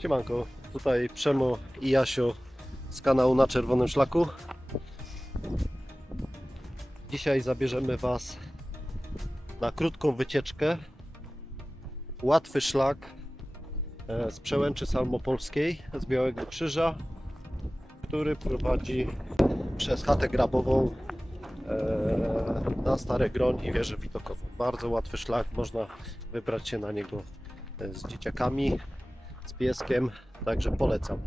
Siemanko, tutaj Przemo i Jasio z kanału Na Czerwonym Szlaku. Dzisiaj zabierzemy Was na krótką wycieczkę. Łatwy szlak e, z przełęczy salmopolskiej, z Białego Krzyża, który prowadzi przez chatę grabową e, na Stare Groń i wieżę widokową. Bardzo łatwy szlak, można wybrać się na niego e, z dzieciakami, z pieskiem, także polecam.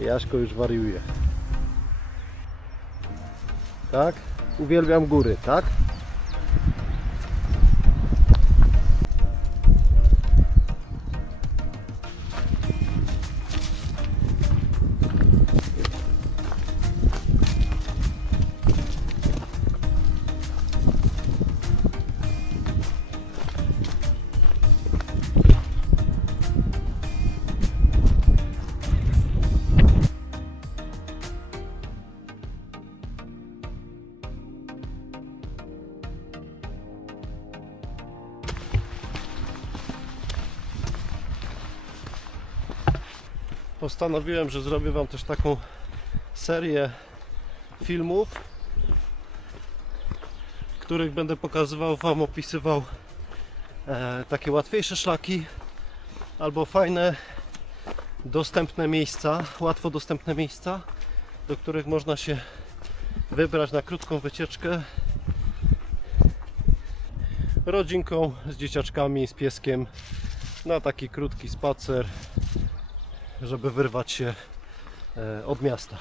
Jaśko już wariuje. Tak? Uwielbiam góry, tak? Postanowiłem, że zrobię Wam też taką serię filmów, w których będę pokazywał Wam, opisywał e, takie łatwiejsze szlaki albo fajne, dostępne miejsca, łatwo dostępne miejsca, do których można się wybrać na krótką wycieczkę rodzinką, z dzieciaczkami, z pieskiem na taki krótki spacer żeby wyrwać się e, od miasta.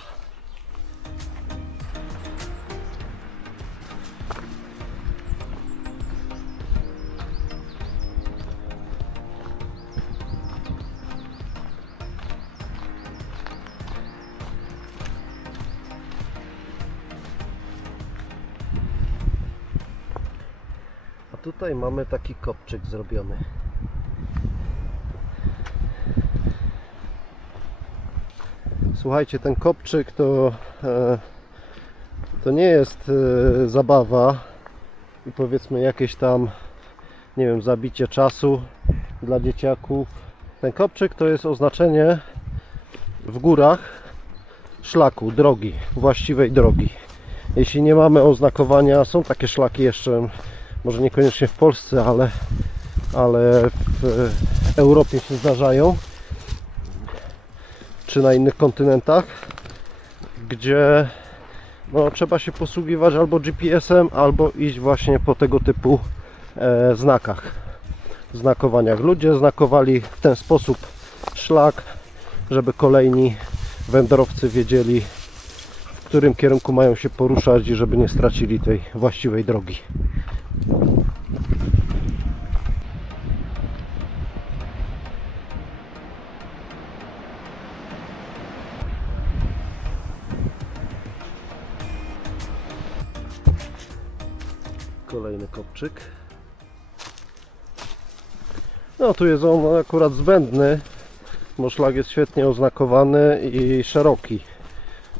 A tutaj mamy taki kopczyk zrobiony. Słuchajcie, ten kopczyk to, e, to nie jest e, zabawa i powiedzmy jakieś tam, nie wiem, zabicie czasu dla dzieciaków. Ten kopczyk to jest oznaczenie w górach szlaku, drogi, właściwej drogi. Jeśli nie mamy oznakowania, są takie szlaki jeszcze, może niekoniecznie w Polsce, ale, ale w Europie się zdarzają czy na innych kontynentach, gdzie no, trzeba się posługiwać albo GPS-em, albo iść właśnie po tego typu e, znakach, znakowaniach. Ludzie znakowali w ten sposób szlak, żeby kolejni wędrowcy wiedzieli, w którym kierunku mają się poruszać i żeby nie stracili tej właściwej drogi. Kolejny kopczyk. No tu jest on akurat zbędny, bo szlak jest świetnie oznakowany i szeroki.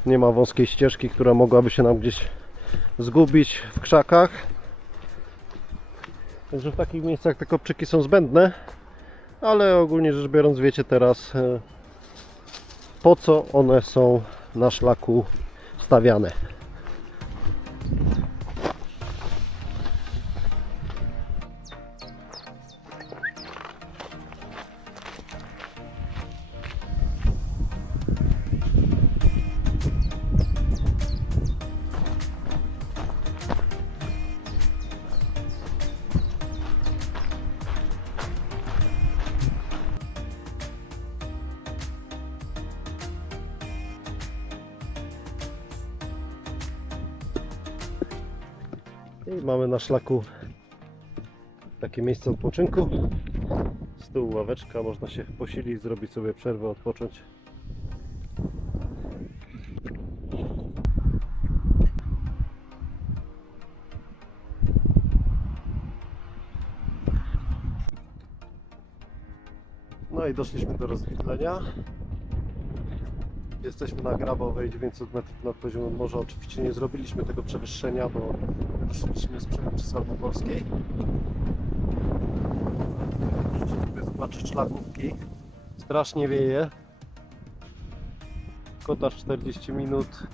Nie ma wąskiej ścieżki, która mogłaby się nam gdzieś zgubić w krzakach. Także w takich miejscach te kopczyki są zbędne, ale ogólnie rzecz biorąc wiecie teraz e, po co one są na szlaku stawiane. Szlaku takie miejsce odpoczynku. Z tyłu ławeczka, można się posilić, zrobić sobie przerwę, odpocząć. No i doszliśmy do rozwidlenia. Jesteśmy na Grabowej 900 metrów nad poziomem morza. Oczywiście nie zrobiliśmy tego przewyższenia, bo ruszyliśmy z przełęczy Salmopolskiej. Możecie sobie zobaczyć szlakówki. Strasznie wieje. Kotarz 40 minut.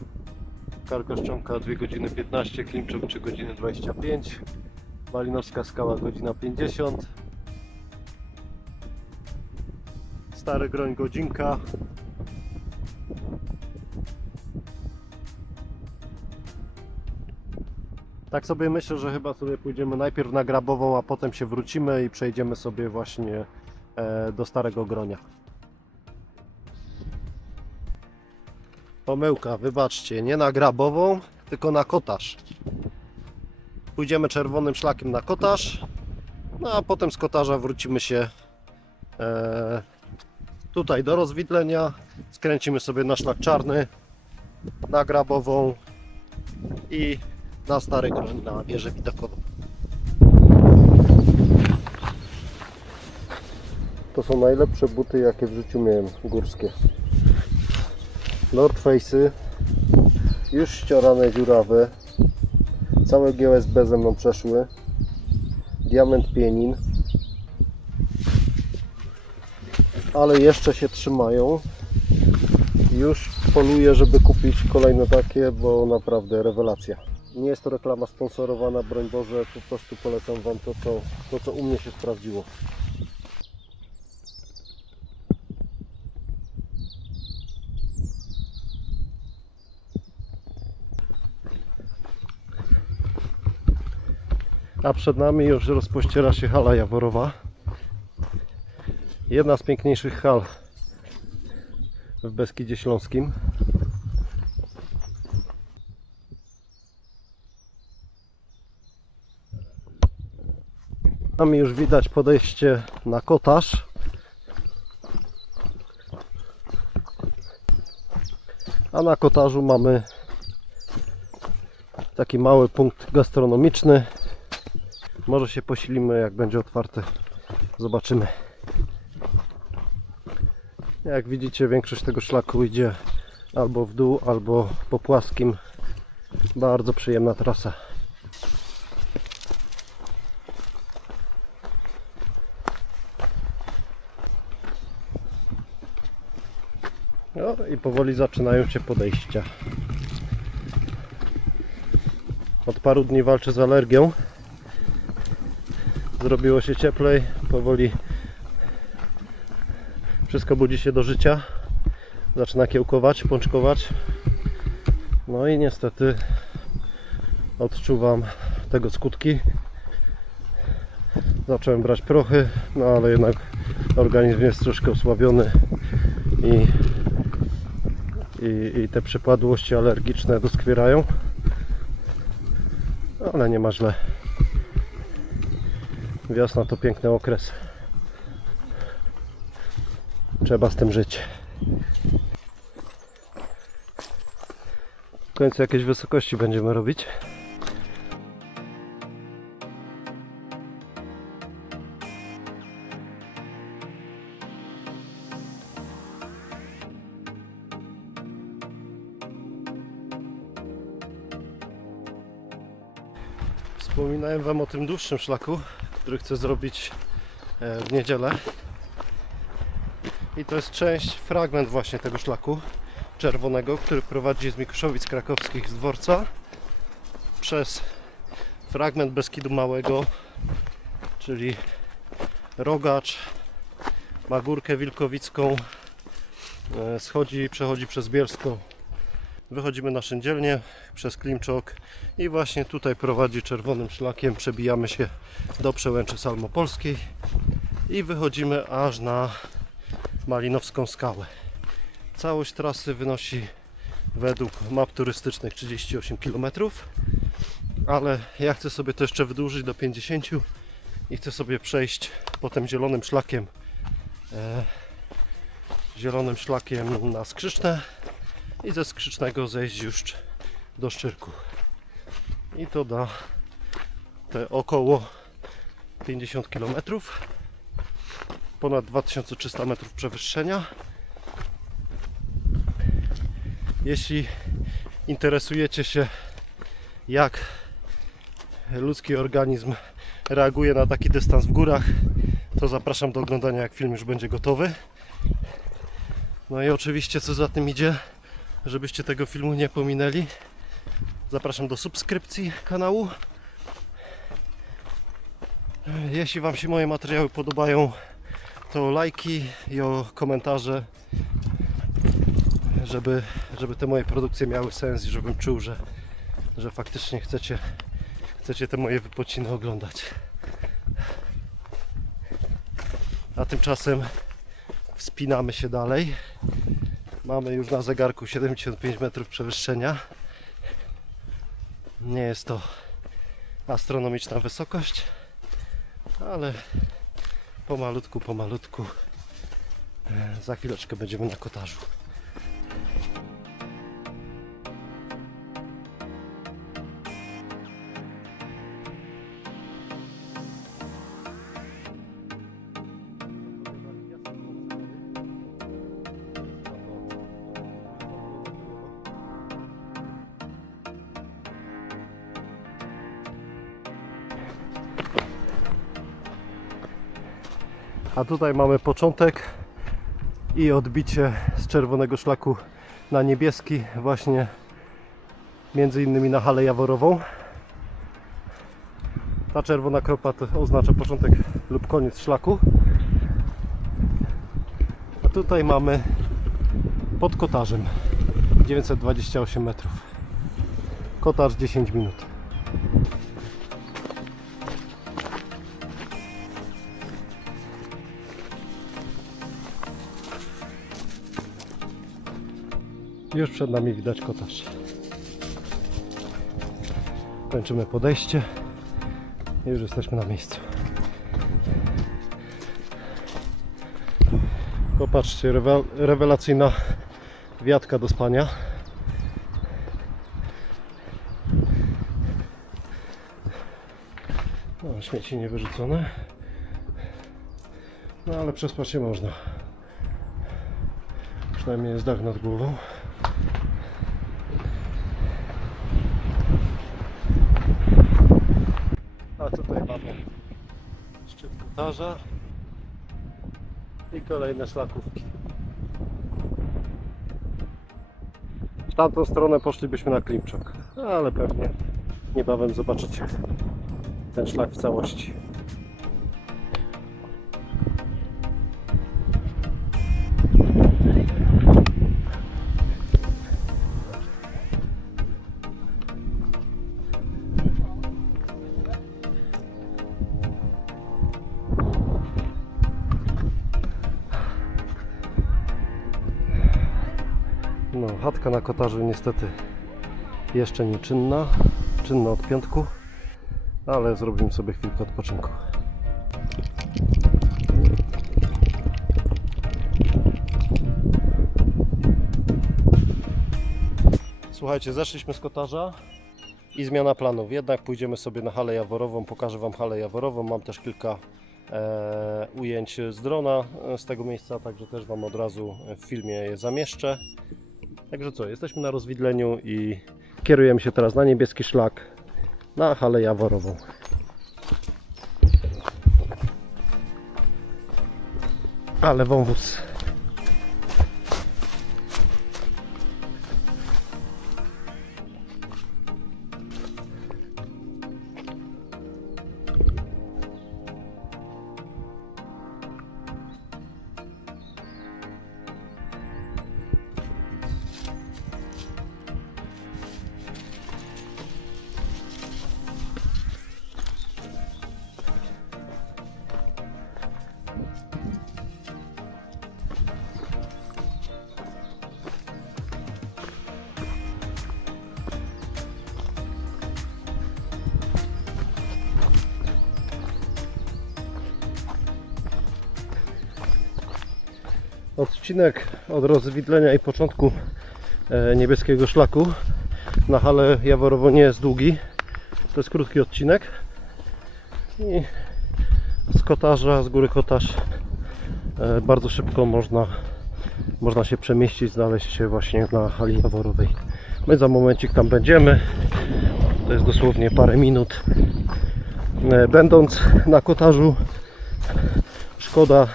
Karkoszczonka 2 godziny 15, Klimczuk 3 godziny 25. Malinowska skała godzina 50. Stary groń godzinka. Tak sobie myślę, że chyba sobie pójdziemy najpierw na Grabową, a potem się wrócimy i przejdziemy sobie właśnie e, do Starego Gronia. Pomyłka, wybaczcie, nie na Grabową, tylko na Kotarz. Pójdziemy czerwonym szlakiem na Kotarz, no a potem z Kotarza wrócimy się e, tutaj do rozwidlenia, skręcimy sobie na szlak czarny, na Grabową i na Stary Groń, na wieżę widokową. To są najlepsze buty, jakie w życiu miałem, górskie. North Face'y, już ściorane, dziurawe. Całe GSB ze mną przeszły. Diament Pienin. Ale jeszcze się trzymają. Już poluję, żeby kupić kolejne takie, bo naprawdę rewelacja. Nie jest to reklama sponsorowana, broń Boże, po prostu polecam Wam to, co, to, co u mnie się sprawdziło. A przed nami już rozpościera się hala Jaworowa. Jedna z piękniejszych hal w Beskidzie Śląskim. Tam już widać podejście na kotarz. A na kotarzu mamy taki mały punkt gastronomiczny. Może się posilimy, jak będzie otwarte. Zobaczymy. Jak widzicie, większość tego szlaku idzie albo w dół, albo po płaskim. Bardzo przyjemna trasa. No i powoli zaczynają się podejścia. Od paru dni walczę z alergią. Zrobiło się cieplej, powoli wszystko budzi się do życia. Zaczyna kiełkować, pączkować. No i niestety odczuwam tego skutki. Zacząłem brać prochy, no ale jednak organizm jest troszkę osłabiony i, i, i te przypadłości alergiczne doskwierają. Ale nie ma źle. Wiosna to piękny okres. Trzeba z tym żyć. W końcu jakieś wysokości będziemy robić. Wspominałem Wam o tym dłuższym szlaku, który chcę zrobić e, w niedzielę. I to jest część, fragment właśnie tego szlaku czerwonego, który prowadzi z Mikuszowic Krakowskich z dworca przez fragment Beskidu Małego, czyli Rogacz, Magórkę Wilkowicką, e, schodzi, przechodzi przez Bielską. Wychodzimy na Szyndzielnię przez Klimczok i właśnie tutaj prowadzi czerwonym szlakiem. Przebijamy się do przełęczy Salmopolskiej i wychodzimy aż na Malinowską Skałę. Całość trasy wynosi według map turystycznych 38 km, ale ja chcę sobie to jeszcze wydłużyć do 50 i chcę sobie przejść potem zielonym szlakiem e, zielonym szlakiem na Skrzyczne i ze Skrzycznego zejść już do Szczyrku. I to da te około 50 km ponad 2300 metrów przewyższenia Jeśli interesujecie się, jak ludzki organizm reaguje na taki dystans w górach, to zapraszam do oglądania, jak film już będzie gotowy. No i oczywiście, co za tym idzie, żebyście tego filmu nie pominęli, zapraszam do subskrypcji kanału. Jeśli Wam się moje materiały podobają, to lajki i o komentarze, żeby, żeby te moje produkcje miały sens i żebym czuł, że, że faktycznie chcecie, chcecie te moje wypociny oglądać. A tymczasem wspinamy się dalej. Mamy już na zegarku 75 metrów przewyższenia. Nie jest to astronomiczna wysokość, ale pomalutku, pomalutku. e, Za chwileczkę będziemy na kotarzu. A tutaj mamy początek i odbicie z czerwonego szlaku na niebieski, właśnie między innymi na halę jaworową. Ta czerwona kropa to oznacza początek lub koniec szlaku. A tutaj mamy pod kotarzem 928 metrów. Kotarz 10 minut. Już przed nami widać kotarz. Kończymy podejście i już jesteśmy na miejscu. Popatrzcie, rewe- rewelacyjna wiatka do spania. No, śmieci nie wyrzucone. No ale przespać się można. Przynajmniej jest dach nad głową. A tutaj mamy i kolejne szlakówki. W tamtą stronę poszlibyśmy na Klimczok, ale pewnie niebawem zobaczycie ten szlak w całości. No, chatka na kotarzu niestety jeszcze nie czynna. Czynna od piątku, ale zrobimy sobie chwilkę odpoczynku. Słuchajcie, zeszliśmy z kotarza i zmiana planów. Jednak pójdziemy sobie na halę jaworową, pokażę Wam halę jaworową. Mam też kilka e, ujęć z drona e, z tego miejsca, także też Wam od razu w filmie je zamieszczę. Także co, jesteśmy na rozwidleniu i kierujemy się teraz na niebieski szlak na halę jaworową. Ale wąwóz. Odcinek od rozwidlenia i początku e, niebieskiego szlaku na halę Jaworowo nie jest długi. To jest krótki odcinek. I z kotarza, z góry kotarz e, bardzo szybko można można się przemieścić, znaleźć się właśnie na hali Jaworowej. My za momencik tam będziemy. To jest dosłownie parę minut. E, Będąc na kotarzu, szkoda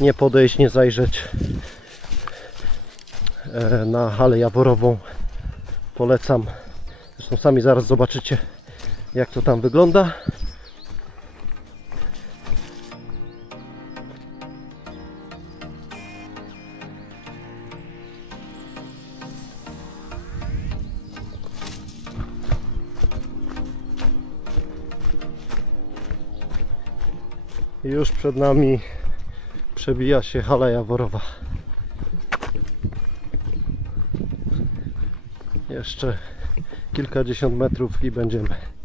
nie podejść, nie zajrzeć e, na halę Jaworową. Polecam. Zresztą sami zaraz zobaczycie, jak to tam wygląda. Już przed nami przebija się hala Jaworowa. Jeszcze kilkadziesiąt metrów i będziemy.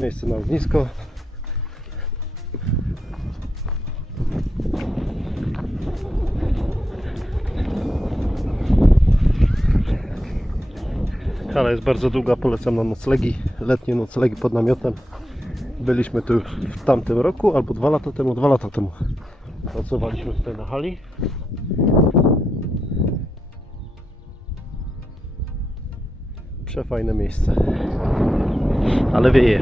Miejsce na ognisko. Hala jest bardzo długa, polecam na noclegi, letnie noclegi pod namiotem. Byliśmy tu w tamtym roku, albo dwa lata temu, dwa lata temu. Pracowaliśmy tutaj na hali. Przefajne miejsce. Ale wieje.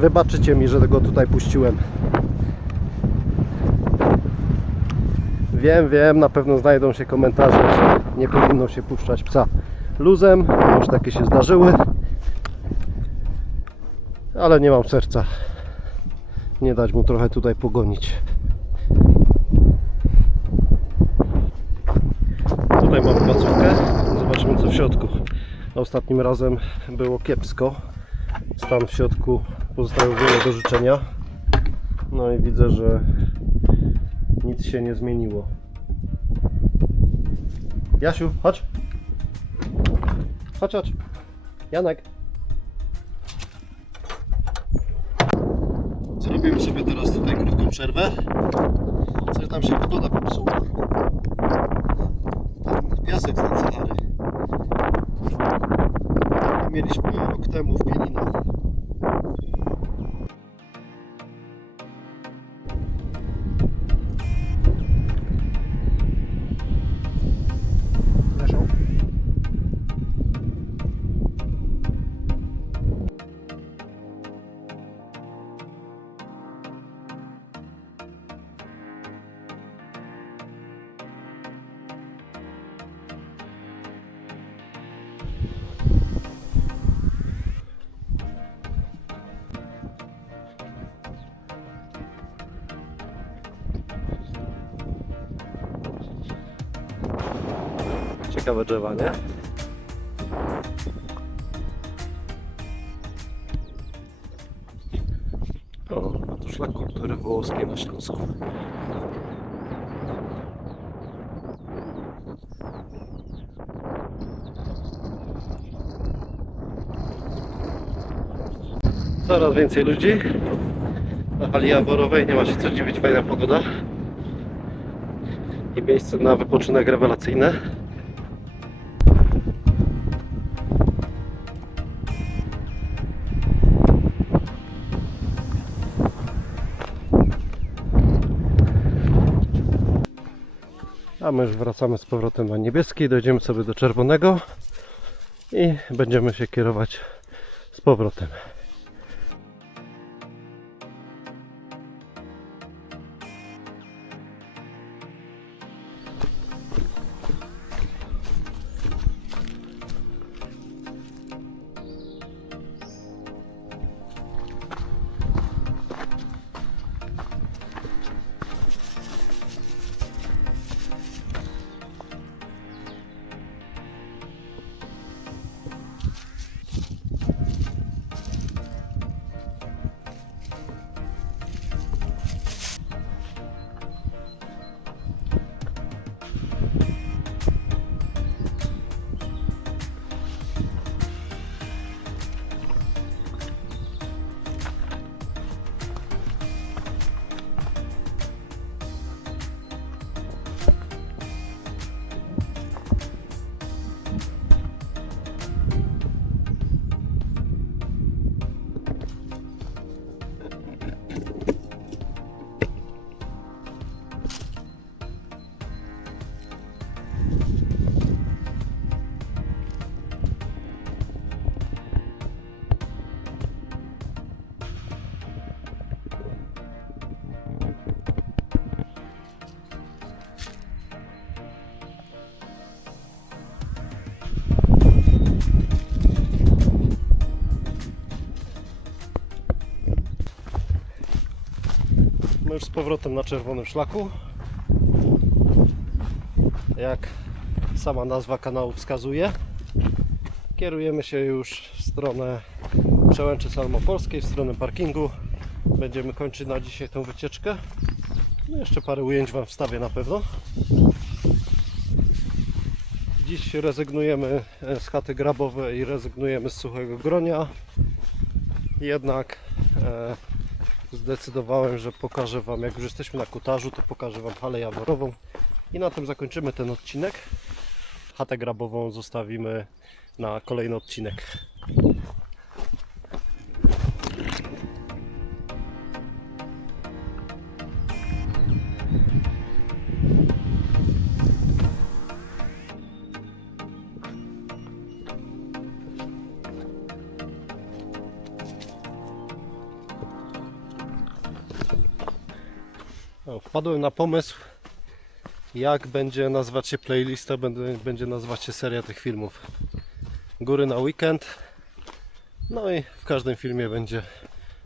Wybaczycie mi, że go tutaj puściłem. Wiem, wiem, na pewno znajdą się komentarze, że nie powinno się puszczać psa luzem. Już takie się zdarzyły. Ale nie mam serca. Nie dać mu trochę tutaj pogonić. Tutaj mamy placówkę. Zobaczymy co w środku. Ostatnim razem było kiepsko. Stan w środku pozostawiał wiele do życzenia. No i widzę, że nic się nie zmieniło. Jasiu, chodź. Chodź, chodź. Janek. Zrobimy sobie teraz tutaj krótką przerwę. Coś tam się pogoda popsuła. Tam piasek Ciekawe drzewa, nie? O, to szlak kultury włoskiej na Śląsku. Coraz więcej ludzi. Na hali Jaworowej nie ma się co dziwić, fajna pogoda. I miejsce na wypoczynek rewelacyjne. My już wracamy z powrotem na niebieski, dojdziemy sobie do czerwonego i będziemy się kierować z powrotem. My już z powrotem na czerwonym szlaku. Jak sama nazwa kanału wskazuje, kierujemy się już w stronę przełęczy Salmopolskiej, w stronę parkingu. Będziemy kończyć na dzisiaj tę wycieczkę. No jeszcze parę ujęć Wam wstawię na pewno. Dziś rezygnujemy z chaty grabowej i rezygnujemy z suchego gronia. Jednak e, zdecydowałem, że pokażę Wam, jak już jesteśmy na kotarzu, to pokażę Wam halę jaworową i na tym zakończymy ten odcinek. Chatę grabową zostawimy na kolejny odcinek. Wpadłem na pomysł, jak będzie nazywać się playlista, będzie, będzie nazywać się seria tych filmów. Góry na weekend. No i w każdym filmie będzie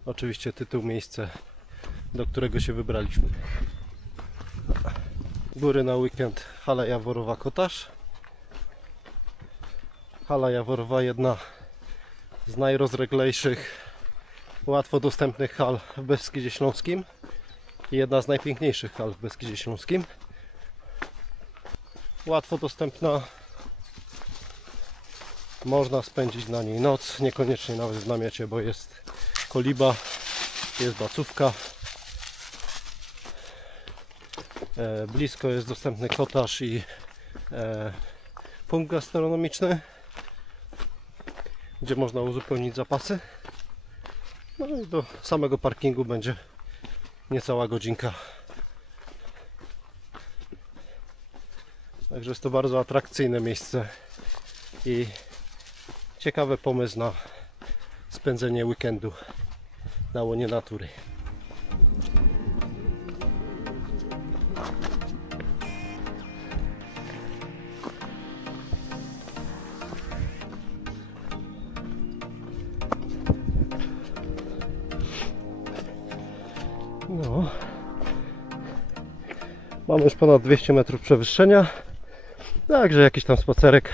oczywiście tytuł, miejsce, do którego się wybraliśmy. Góry na weekend, Hala Jaworowa Kotarz. Hala Jaworowa jedna z najrozleglejszych, łatwo dostępnych hal w Beskidzie Śląskim jedna z najpiękniejszych hal w Beskidzie Śląskim. Łatwo dostępna. Można spędzić na niej noc, niekoniecznie nawet w namiocie, bo jest koliba, jest bacówka. E, blisko jest dostępny kotarz i e, punkt gastronomiczny, gdzie można uzupełnić zapasy. No i do samego parkingu będzie niecała godzinka. Także jest to bardzo atrakcyjne miejsce i ciekawy pomysł na spędzenie weekendu na łonie natury. Mamy już ponad 200 metrów przewyższenia. Także jakiś tam spacerek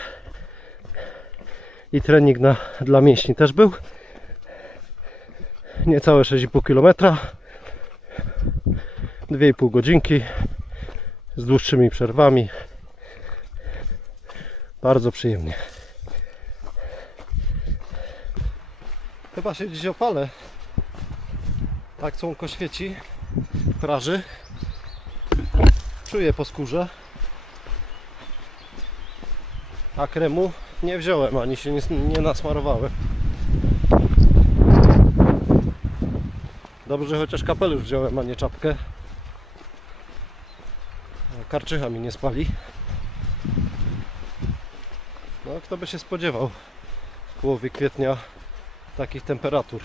i trening na, dla mięśni też był. Niecałe 6,5 km. 2,5 godzinki z dłuższymi przerwami. Bardzo przyjemnie. Chyba się dziś opalę. Tak słonko świeci, praży. Czuję po skórze. A kremu nie wziąłem, ani się nie, nie nasmarowałem. Dobrze, chociaż kapelusz wziąłem, a nie czapkę. karczycha mi nie spali. No kto by się spodziewał w połowie kwietnia takich temperatur.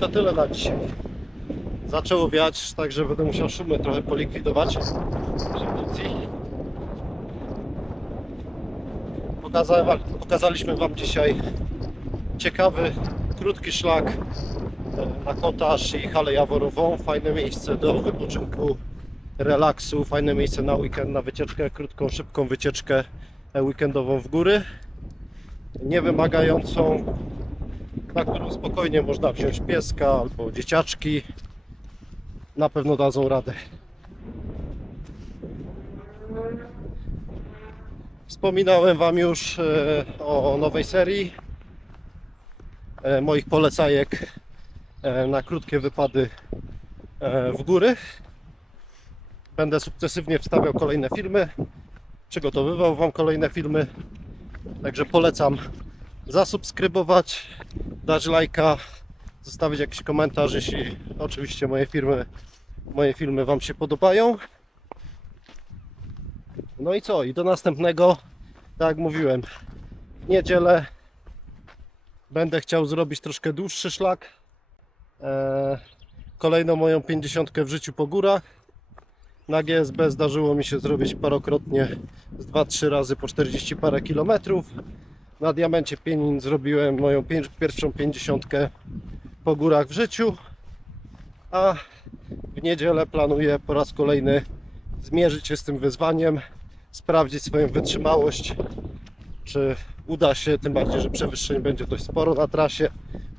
To tyle na dzisiaj. Zaczęło wiać, także będę musiał szumy trochę polikwidować Pokazaliśmy Wam dzisiaj ciekawy, krótki szlak e, na kotarz i halę jaworową. Fajne miejsce do wypoczynku, relaksu, fajne miejsce na weekend, na wycieczkę, krótką, szybką wycieczkę e, weekendową w góry. Nie wymagającą na którą spokojnie można wziąć pieska albo dzieciaczki. Na pewno dadzą radę. Wspominałem Wam już e, o nowej serii e, moich polecajek e, na krótkie wypady w góry. Będę sukcesywnie wstawiał kolejne filmy, przygotowywał Wam kolejne filmy. Także polecam zasubskrybować, dać lajka, zostawić jakiś komentarz, jeśli oczywiście moje filmy, moje filmy Wam się podobają. No i co? I do następnego, tak jak mówiłem, w niedzielę będę chciał zrobić troszkę dłuższy szlak. Eee, kolejną moją 50 w życiu po górach. Na GSB zdarzyło mi się zrobić parokrotnie z 2-3 razy po 40 parę kilometrów. Na Diamencie Pienin zrobiłem moją pierwszą pięćdziesiątkę po górach w życiu, a w niedzielę planuję po raz kolejny zmierzyć się z tym wyzwaniem, sprawdzić swoją wytrzymałość, czy uda się, tym bardziej, że przewyższeń będzie dość sporo na trasie,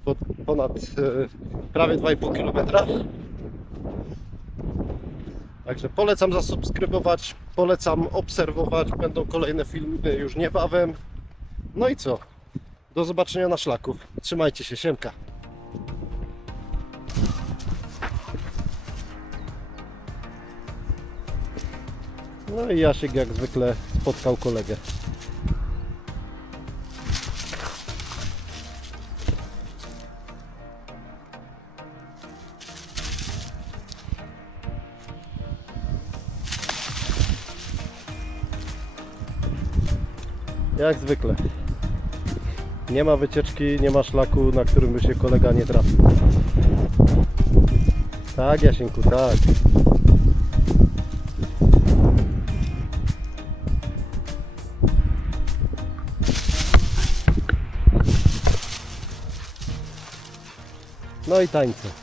po, ponad e, prawie 2,5 km. Także polecam zasubskrybować, polecam obserwować, będą kolejne filmy już niebawem. No i co? Do zobaczenia na szlaku. Trzymajcie się, siemka. No i Jasiek jak zwykle spotkał kolegę. Jak zwykle. Nie ma wycieczki, nie ma szlaku, na którym by się kolega nie trafił. Tak, Jasieńku, tak. No i tańce.